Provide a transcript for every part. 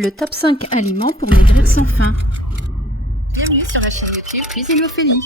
le top 5 aliments pour maigrir sans faim. Bienvenue sur la chaîne YouTube Cuisine Ophélie.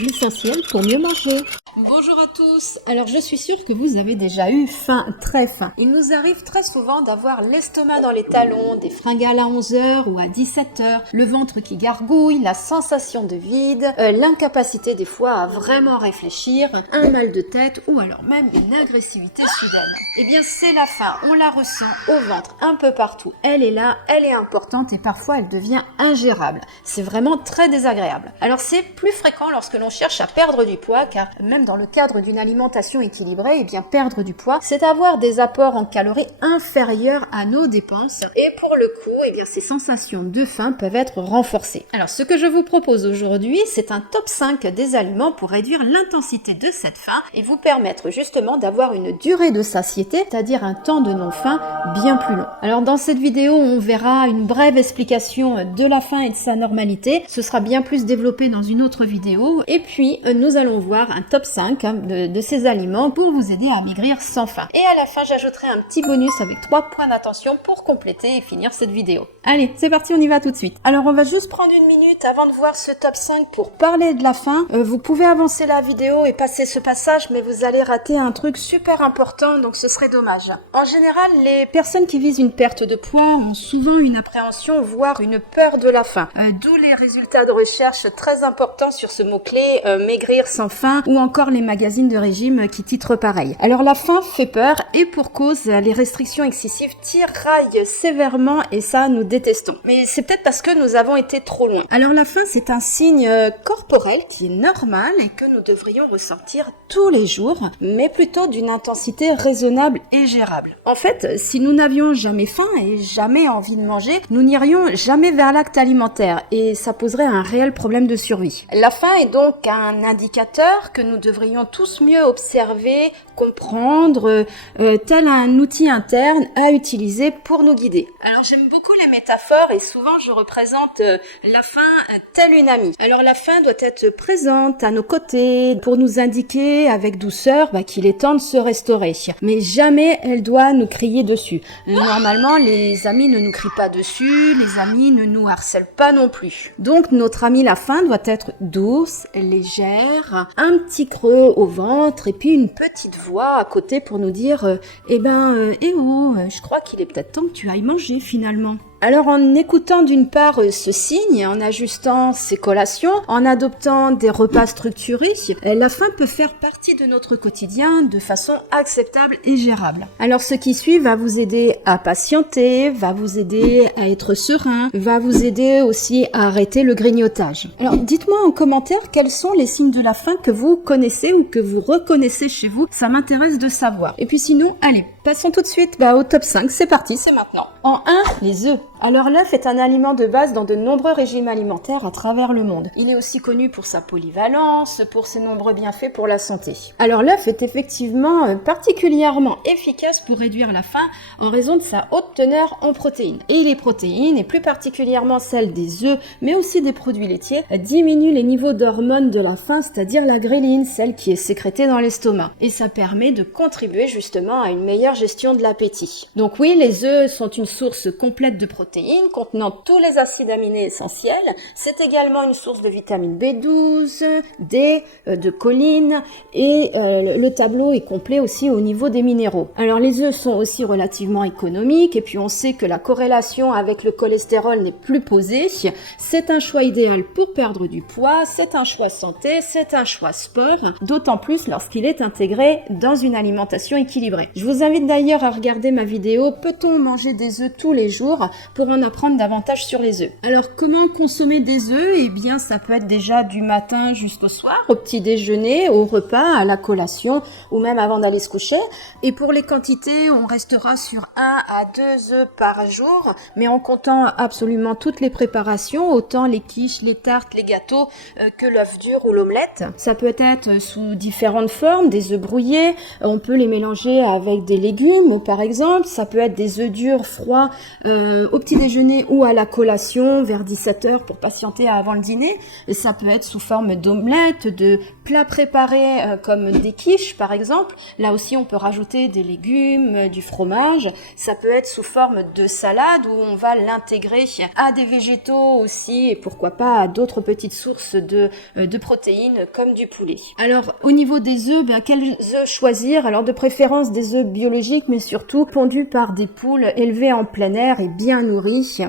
L'essentiel pour mieux manger. Bonjour à tous. Alors je suis sûre que vous avez déjà eu faim, très faim. Il nous arrive très souvent d'avoir l'estomac dans les talons, des fringales à 11h ou à 17h, le ventre qui gargouille, la sensation de vide, l'incapacité des fois à vraiment réfléchir, un mal de tête ou alors même une agressivité soudaine. Eh bien c'est la faim, on la ressent au ventre, un peu partout. Elle est là, elle est importante et parfois elle devient ingérable. C'est vraiment très désagréable. Alors c'est plus fréquent lorsque l'on cherche à perdre du poids car même dans le cadre d'une alimentation équilibrée, eh bien perdre du poids, c'est avoir des apports en calories inférieurs à nos dépenses. Et pour le coup, eh bien ces sensations de faim peuvent être renforcées. Alors ce que je vous propose aujourd'hui, c'est un top 5 des aliments pour réduire l'intensité de cette faim et vous permettre justement d'avoir une durée de satiété, c'est-à-dire un temps de non-faim bien plus long. Alors dans cette vidéo, on verra une brève explication de la faim et de sa normalité. Ce sera bien plus développé dans une autre vidéo. Et puis, nous allons voir un top 5 de ces aliments pour vous aider à maigrir sans faim. Et à la fin, j'ajouterai un petit bonus avec 3 points d'attention pour compléter et finir cette vidéo. Allez, c'est parti, on y va tout de suite. Alors, on va juste prendre une minute avant de voir ce top 5 pour parler de la faim. Vous pouvez avancer la vidéo et passer ce passage, mais vous allez rater un truc super important, donc ce serait dommage. En général, les personnes qui visent une perte de poids ont souvent une appréhension, voire une peur de la faim. D'où les résultats de recherche très importants sur ce mot-clé, maigrir sans faim, ou encore les magazines de régime qui titrent pareil. Alors la faim fait peur et pour cause, les restrictions excessives tiraillent sévèrement et ça nous détestons. Mais c'est peut-être parce que nous avons été trop loin. Alors la faim c'est un signe corporel qui est normal et que nous devrions ressentir tous les jours, mais plutôt d'une intensité raisonnable et gérable. En fait, si nous n'avions jamais faim et jamais envie de manger, nous n'irions jamais vers l'acte alimentaire et ça poserait un réel problème de survie. La faim est donc un indicateur que nous devrions tous mieux observer, comprendre, tel un outil interne à utiliser pour nous guider. Alors j'aime beaucoup les métaphores et souvent je représente la faim telle une amie. Alors la faim doit être présente à nos côtés pour nous indiquer avec douceur qu'il est temps de se restaurer. Mais jamais elle doit nous crier dessus. Normalement les amis ne nous crient pas dessus, les amis ne nous harcèlent pas non plus. Donc notre amie la faim doit être douce, légère, un petit creux au ventre et puis une petite voix à côté pour nous dire je crois qu'il est peut-être temps que tu ailles manger finalement. Alors en écoutant d'une part ce signe, en ajustant ses collations, en adoptant des repas structurés, la faim peut faire partie de notre quotidien de façon acceptable et gérable. Alors ce qui suit va vous aider à patienter, va vous aider à être serein, va vous aider aussi à arrêter le grignotage. Alors dites-moi en commentaire quels sont les signes de la faim que vous connaissez ou que vous reconnaissez chez vous, ça m'intéresse de savoir. Et puis sinon, allez, passons tout de suite au top 5, c'est parti, c'est maintenant. En 1, les œufs. Alors l'œuf est un aliment de base dans de nombreux régimes alimentaires à travers le monde. Il est aussi connu pour sa polyvalence, pour ses nombreux bienfaits pour la santé. Alors l'œuf est effectivement particulièrement efficace pour réduire la faim en raison de sa haute teneur en protéines. Et les protéines, et plus particulièrement celles des œufs, mais aussi des produits laitiers, diminuent les niveaux d'hormones de la faim, c'est-à-dire la gréline, celle qui est sécrétée dans l'estomac. Et ça permet de contribuer justement à une meilleure gestion de l'appétit. Donc oui, les œufs sont une source complète de protéines contenant tous les acides aminés essentiels. C'est également une source de vitamine B12, D, de choline et le tableau est complet aussi au niveau des minéraux. Alors les œufs sont aussi relativement économiques et puis on sait que la corrélation avec le cholestérol n'est plus posée. C'est un choix idéal pour perdre du poids, c'est un choix santé, c'est un choix sport, d'autant plus lorsqu'il est intégré dans une alimentation équilibrée. Je vous invite d'ailleurs à regarder ma vidéo « Peut-on manger des œufs tous les jours ?» pour en apprendre davantage sur les œufs. Alors comment consommer des œufs? Eh bien ça peut être déjà du matin jusqu'au soir, au petit déjeuner, au repas, à la collation ou même avant d'aller se coucher. Et pour les quantités, on restera sur 1 à 2 œufs par jour, mais en comptant absolument toutes les préparations, autant les quiches, les tartes, les gâteaux que l'œuf dur ou l'omelette. Ça peut être sous différentes formes, des œufs brouillés, on peut les mélanger avec des légumes par exemple, ça peut être des œufs durs froids au petit déjeuner ou à la collation vers 17h pour patienter avant le dîner. Et ça peut être sous forme d'omelette, de plats préparés comme des quiches par exemple. Là aussi on peut rajouter des légumes, du fromage. Ça peut être sous forme de salade où on va l'intégrer à des végétaux aussi et pourquoi pas à d'autres petites sources de protéines comme du poulet. Alors au niveau des œufs, quels œufs choisir? Alors de préférence des œufs biologiques mais surtout pondus par des poules élevées en plein air et bien nourries.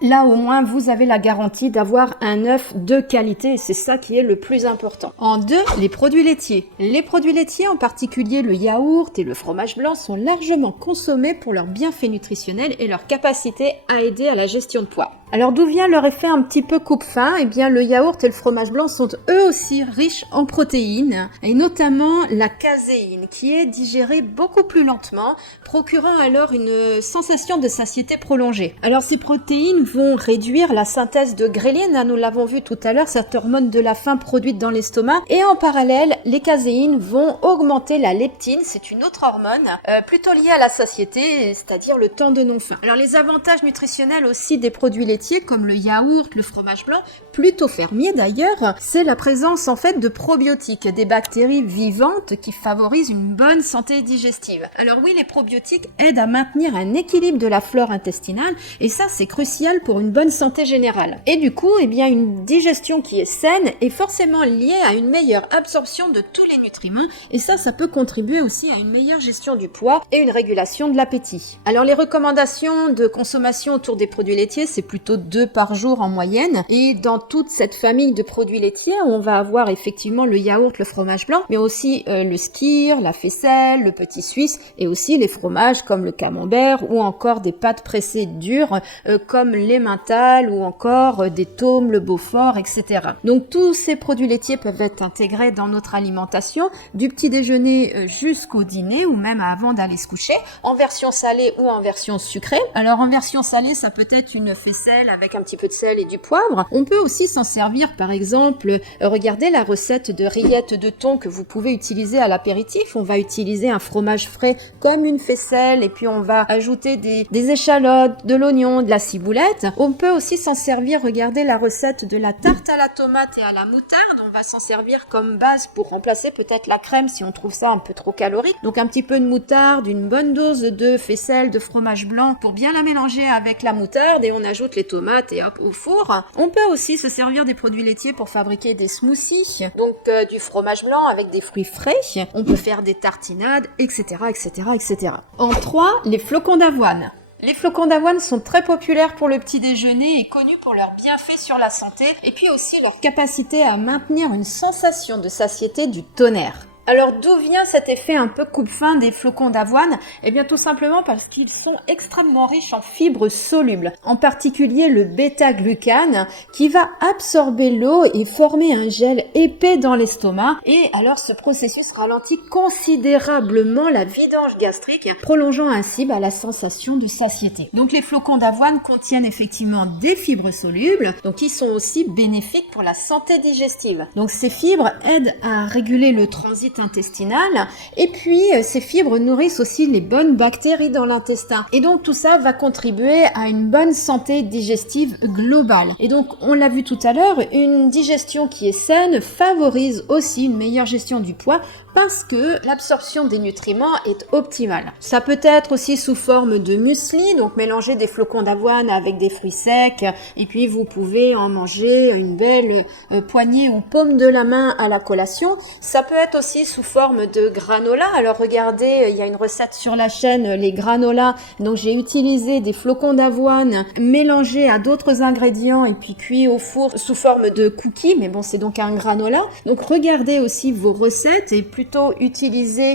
Là au moins vous avez la garantie d'avoir un œuf de qualité et c'est ça qui est le plus important. En deux, les produits laitiers. Les produits laitiers, en particulier le yaourt et le fromage blanc, sont largement consommés pour leurs bienfaits nutritionnels et leur capacité à aider à la gestion de poids. Alors d'où vient leur effet un petit peu coupe-faim? Eh bien le yaourt et le fromage blanc sont eux aussi riches en protéines et notamment la caséine qui est digérée beaucoup plus lentement, procurant alors une sensation de satiété prolongée. Alors ces protéines vont réduire la synthèse de gréline, nous l'avons vu tout à l'heure, cette hormone de la faim produite dans l'estomac, et en parallèle les caséines vont augmenter la leptine, c'est une autre hormone plutôt liée à la satiété, c'est-à-dire le temps de non-faim. Alors les avantages nutritionnels aussi des produits laitiers comme le yaourt, le fromage blanc, plutôt fermier d'ailleurs, c'est la présence en fait de probiotiques, des bactéries vivantes qui favorisent une bonne santé digestive. Alors oui, les probiotiques aident à maintenir un équilibre de la flore intestinale et ça c'est crucial pour une bonne santé générale. Et du coup, eh bien une digestion qui est saine est forcément liée à une meilleure absorption de tous les nutriments et ça peut contribuer aussi à une meilleure gestion du poids et une régulation de l'appétit. Alors les recommandations de consommation autour des produits laitiers, c'est plutôt 2 par jour en moyenne et dans toute cette famille de produits laitiers, on va avoir effectivement le yaourt, le fromage blanc, mais aussi le skyr, la faisselle, le petit suisse et aussi les fromages comme le camembert ou encore des pâtes pressées dures comme l'emmental ou encore des tômes, le beaufort, etc. Donc tous ces produits laitiers peuvent être intégrés dans notre alimentation du petit déjeuner jusqu'au dîner ou même avant d'aller se coucher en version salée ou en version sucrée. Alors en version salée, ça peut être une faisselle avec un petit peu de sel et du poivre. On peut aussi s'en servir par exemple, regardez la recette de rillettes de thon que vous pouvez utiliser à l'apéritif. On va utiliser un fromage frais comme une faisselle et puis on va ajouter des échalotes, de l'oignon, de la ciboulette. On peut aussi s'en servir, regardez la recette de la tarte à la tomate et à la moutarde. On va s'en servir comme base pour remplacer peut-être la crème si on trouve ça un peu trop calorique. Donc un petit peu de moutarde, une bonne dose de faisselle, de fromage blanc pour bien la mélanger avec la moutarde et on ajoute les tomates et hop au four. On peut aussi se servir des produits laitiers pour fabriquer des smoothies, donc du fromage blanc avec des fruits frais. On peut faire des tartinades, etc., etc., etc. En 3, les flocons d'avoine. Les flocons d'avoine sont très populaires pour le petit déjeuner et connus pour leurs bienfaits sur la santé et puis aussi leur capacité à maintenir une sensation de satiété du tonnerre. Alors d'où vient cet effet un peu coupe-faim des flocons d'avoine? Eh bien tout simplement parce qu'ils sont extrêmement riches en fibres solubles, en particulier le bêta-glucane qui va absorber l'eau et former un gel épais dans l'estomac et alors ce processus ralentit considérablement la vidange gastrique, prolongeant ainsi la sensation de satiété. Donc les flocons d'avoine contiennent effectivement des fibres solubles, donc ils sont aussi bénéfiques pour la santé digestive. Donc ces fibres aident à réguler le transit intestinale et puis ces fibres nourrissent aussi les bonnes bactéries dans l'intestin et donc tout ça va contribuer à une bonne santé digestive globale et donc on l'a vu tout à l'heure, une digestion qui est saine favorise aussi une meilleure gestion du poids parce que l'absorption des nutriments est optimale. Ça peut être aussi sous forme de muesli, donc mélanger des flocons d'avoine avec des fruits secs et puis vous pouvez en manger une belle poignée ou paume de la main à la collation. Ça peut être aussi sous forme de granola. Alors regardez, il y a une recette sur la chaîne, les granolas. Donc j'ai utilisé des flocons d'avoine mélangés à d'autres ingrédients et puis cuits au four sous forme de cookies. Mais bon, c'est donc un granola. Donc regardez aussi vos recettes et plutôt utiliser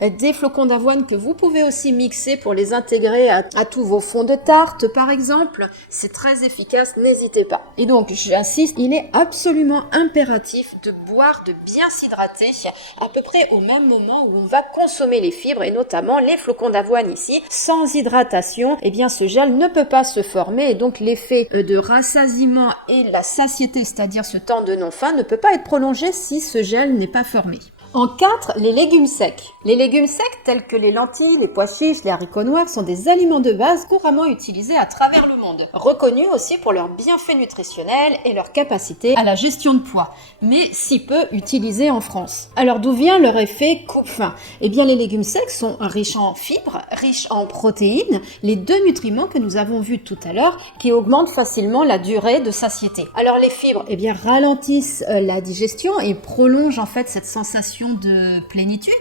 des flocons d'avoine que vous pouvez aussi mixer pour les intégrer à tous vos fonds de tarte par exemple. C'est très efficace, n'hésitez pas. Et donc j'insiste, il est absolument impératif de boire, de bien s'hydrater à peu près au même moment où on va consommer les fibres et notamment les flocons d'avoine ici. Sans hydratation, eh bien ce gel ne peut pas se former et donc l'effet de rassasiement et la satiété, c'est-à-dire ce temps de non-faim, ne peut pas être prolongé si ce gel n'est pas formé. En 4, les légumes secs. Les légumes secs tels que les lentilles, les pois chiches, les haricots noirs sont des aliments de base couramment utilisés à travers le monde, reconnus aussi pour leurs bienfaits nutritionnels et leur capacité à la gestion de poids, mais si peu utilisés en France. Alors d'où vient leur effet coupe-faim? Eh bien les légumes secs sont riches en fibres, riches en protéines, les deux nutriments que nous avons vus tout à l'heure qui augmentent facilement la durée de satiété. Alors les fibres, eh bien ralentissent la digestion et prolongent en fait cette sensation de plénitude,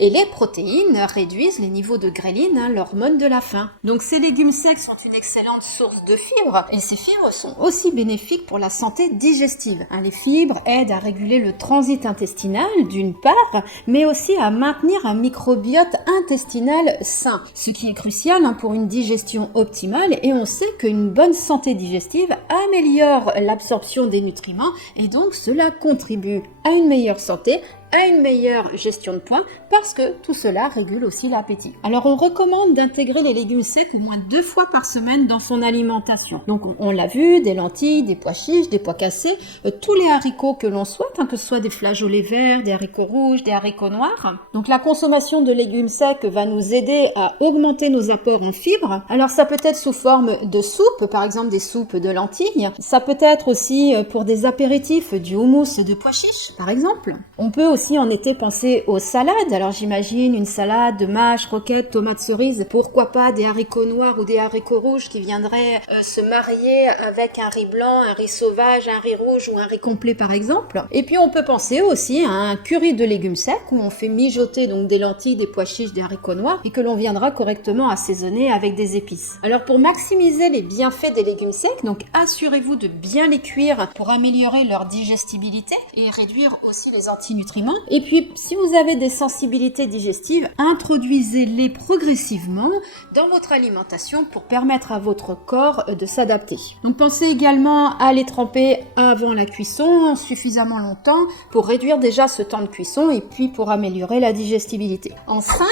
et les protéines réduisent les niveaux de gréline, l'hormone de la faim. Donc ces légumes secs sont une excellente source de fibres et ces fibres sont aussi bénéfiques pour la santé digestive. Les fibres aident à réguler le transit intestinal d'une part, mais aussi à maintenir un microbiote intestinal sain, ce qui est crucial pour une digestion optimale, et on sait qu'une bonne santé digestive améliore l'absorption des nutriments et donc cela contribue à une meilleure santé, à une meilleure gestion de poids, parce que tout cela régule aussi l'appétit. Alors on recommande d'intégrer les légumes secs au moins 2 fois par semaine dans son alimentation. Donc on l'a vu, des lentilles, des pois chiches, des pois cassés, tous les haricots que l'on souhaite, que ce soit des flageolets verts, des haricots rouges, des haricots noirs. Donc la consommation de légumes secs va nous aider à augmenter nos apports en fibres. Alors ça peut être sous forme de soupe, par exemple des soupes de lentilles. Ça peut être aussi pour des apéritifs, du houmous de pois chiches, par exemple. On peut aussi en été penser aux salades. Alors j'imagine une salade de mâche, roquette, tomates cerises, pourquoi pas des haricots noirs ou des haricots rouges qui viendraient se marier avec un riz blanc, un riz sauvage, un riz rouge ou un riz complet par exemple. Et puis on peut penser aussi à un curry de légumes secs où on fait mijoter donc des lentilles, des pois chiches, des haricots noirs et que l'on viendra correctement assaisonner avec des épices. Alors pour maximiser les bienfaits des légumes secs, donc assurez-vous de bien les cuire pour améliorer leur digestibilité et réduire aussi les antinutriments. Et puis si vous avez des sensibilités digestives, introduisez-les progressivement dans votre alimentation pour permettre à votre corps de s'adapter. Donc pensez également à les tremper avant la cuisson suffisamment longtemps pour réduire déjà ce temps de cuisson et puis pour améliorer la digestibilité. En 5,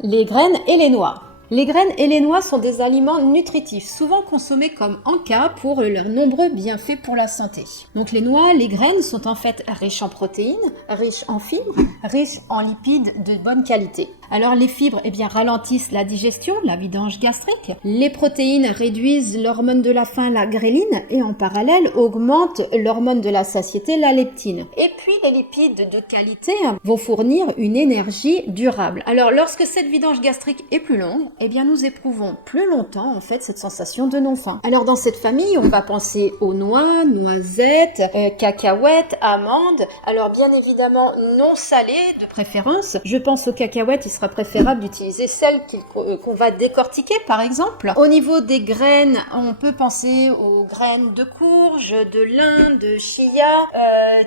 les graines et les noix. Les graines et les noix sont des aliments nutritifs, souvent consommés comme encas pour leurs nombreux bienfaits pour la santé. Donc les noix, les graines sont en fait riches en protéines, riches en fibres, riches en lipides de bonne qualité. Alors les fibres ralentissent la digestion, la vidange gastrique. Les protéines réduisent l'hormone de la faim, la gréline, et en parallèle augmentent l'hormone de la satiété, la leptine. Et puis les lipides de qualité vont fournir une énergie durable. Alors lorsque cette vidange gastrique est plus longue, nous éprouvons plus longtemps en fait cette sensation de non-faim. Alors dans cette famille, on va penser aux noix, noisettes, cacahuètes, amandes. Alors bien évidemment non salées de préférence. Je pense aux cacahuètes, il sera préférable d'utiliser celles qu'on va décortiquer par exemple. Au niveau des graines, on peut penser aux graines de courge, de lin, de chia.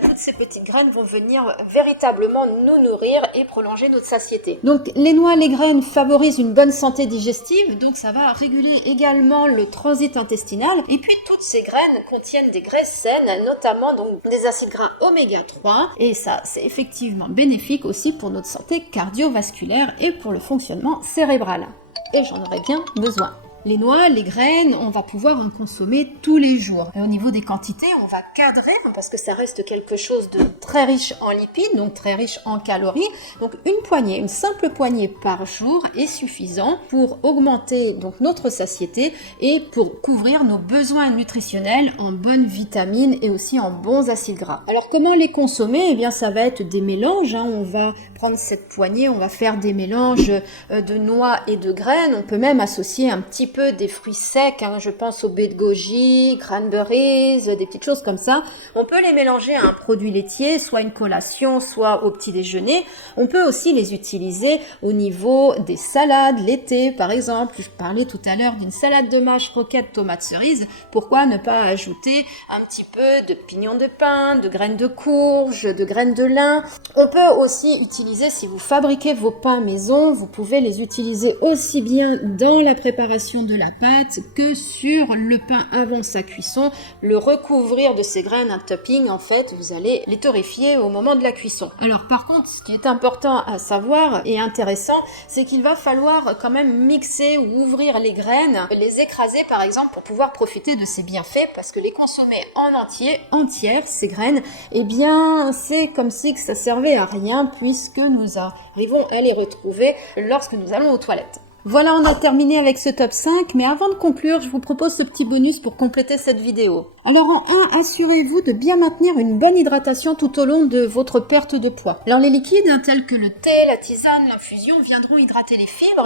Toutes ces petites graines vont venir véritablement nous nourrir et prolonger notre satiété. Donc les noix, les graines favorisent une bonne santé digestive, donc ça va réguler également le transit intestinal. Et puis toutes ces graines contiennent des graisses saines, notamment donc des acides gras oméga 3, et ça c'est effectivement bénéfique aussi pour notre santé cardiovasculaire et pour le fonctionnement cérébral. Et j'en aurais bien besoin. Les noix, les graines, on va pouvoir en consommer tous les jours. Et au niveau des quantités, on va cadrer parce que ça reste quelque chose de très riche en lipides, donc très riche en calories. Donc une simple poignée par jour est suffisant pour augmenter donc notre satiété et pour couvrir nos besoins nutritionnels en bonnes vitamines et aussi en bons acides gras. Alors comment les consommer? Ça va être des mélanges. On va prendre cette poignée, on va faire des mélanges de noix et de graines. On peut même associer un petit peu des fruits secs, je pense aux baies de goji, cranberries, des petites choses comme ça. On peut les mélanger à un produit laitier, soit une collation, soit au petit déjeuner. On peut aussi les utiliser au niveau des salades, l'été par exemple. Je parlais tout à l'heure d'une salade de mâche, roquette, tomates cerises. Pourquoi ne pas ajouter un petit peu de pignons de pin, de graines de courge, de graines de lin? On peut aussi utiliser, si vous fabriquez vos pains maison, vous pouvez les utiliser aussi bien dans la préparation de la pâte que sur le pain avant sa cuisson, le recouvrir de ces graines, un topping en fait, vous allez les torréfier au moment de la cuisson. Alors par contre, ce qui est important à savoir et intéressant, c'est qu'il va falloir quand même mixer ou ouvrir les graines, les écraser par exemple pour pouvoir profiter de ces bienfaits, parce que les consommer en entier, entières, ces graines, eh bien c'est comme si que ça servait à rien puisque nous arrivons à les retrouver lorsque nous allons aux toilettes. Voilà, on a terminé avec ce top 5, mais avant de conclure, je vous propose ce petit bonus pour compléter cette vidéo. Alors en 1, assurez-vous de bien maintenir une bonne hydratation tout au long de votre perte de poids. Alors les liquides tels que le thé, la tisane, l'infusion viendront hydrater les fibres.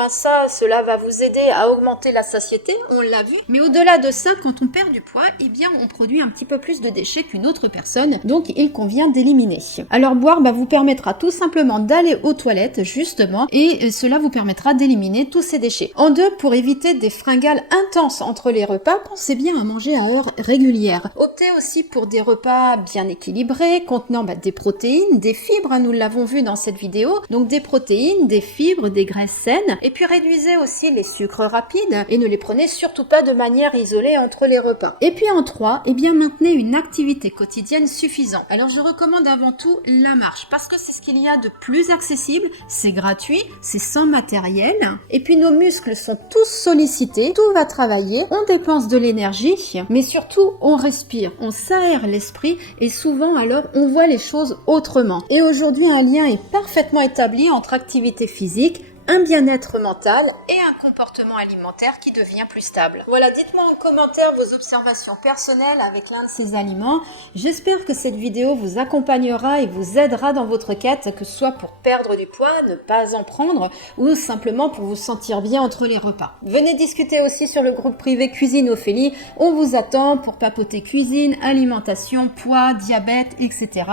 Cela va vous aider à augmenter la satiété, on l'a vu. Mais au-delà de ça, quand on perd du poids, eh bien on produit un petit peu plus de déchets qu'une autre personne, donc il convient d'éliminer. Alors boire vous permettra tout simplement d'aller aux toilettes justement, et cela vous permettra d'éliminer tous ces déchets. En 2, pour éviter des fringales intenses entre les repas, pensez bien à manger à heure régulière. Optez aussi pour des repas bien équilibrés, contenant des protéines, des fibres, nous l'avons vu dans cette vidéo, donc des protéines, des fibres, des graisses saines, et puis réduisez aussi les sucres rapides, et ne les prenez surtout pas de manière isolée entre les repas. Et puis en 3, eh bien maintenez une activité quotidienne suffisante. Alors je recommande avant tout la marche, parce que c'est ce qu'il y a de plus accessible, c'est gratuit, c'est sans matériel, et puis nos muscles sont tous sollicités, tout va travailler, on dépense de l'énergie, mais surtout on respire, on s'aère l'esprit et souvent alors on voit les choses autrement. Et aujourd'hui un lien est parfaitement établi entre activité physique, un bien-être mental et un comportement alimentaire qui devient plus stable. Voilà, dites-moi en commentaire vos observations personnelles avec l'un de ces aliments. J'espère que cette vidéo vous accompagnera et vous aidera dans votre quête, que ce soit pour perdre du poids, ne pas en prendre, ou simplement pour vous sentir bien entre les repas. Venez discuter aussi sur le groupe privé Cuisine Ophélie. On vous attend pour papoter cuisine, alimentation, poids, diabète, etc.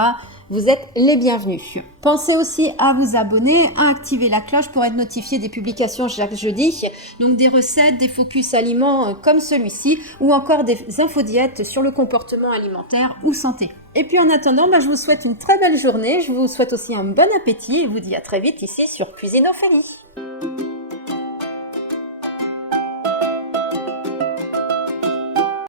Vous êtes les bienvenus. Pensez aussi à vous abonner, à activer la cloche pour être notifié des publications chaque jeudi, donc des recettes, des focus aliments comme celui-ci, ou encore des infodiètes sur le comportement alimentaire ou santé. Et puis en attendant, je vous souhaite une très belle journée, je vous souhaite aussi un bon appétit et vous dis à très vite ici sur Cuisine Ophélie.